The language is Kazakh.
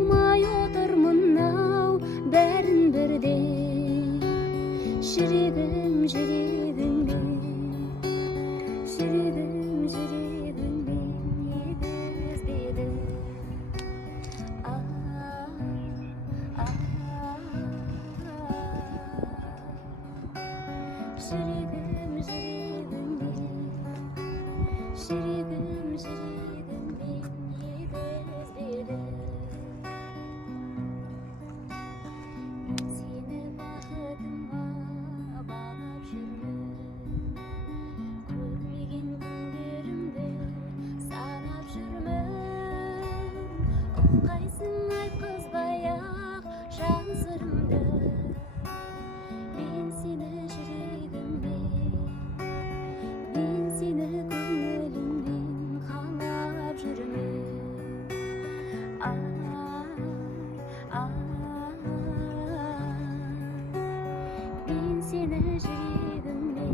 Алмай отырмын-ау бәрін бірдей. Жүрегім жүрегіңде, жүрегім жүрегіңде егізбеді. Жүрегім жүрегіңде, жүрегім жүрегіңде егізбеді. Сені бақытыма балап жүрмін, көрмеген күндерімді санап жүрмін. Ұққайсың айтқызбай-ақ жан сырымды, мен сені жүрегімде, мен сені көңіліммен қалап жүрмін. Мен сені жүрегімде.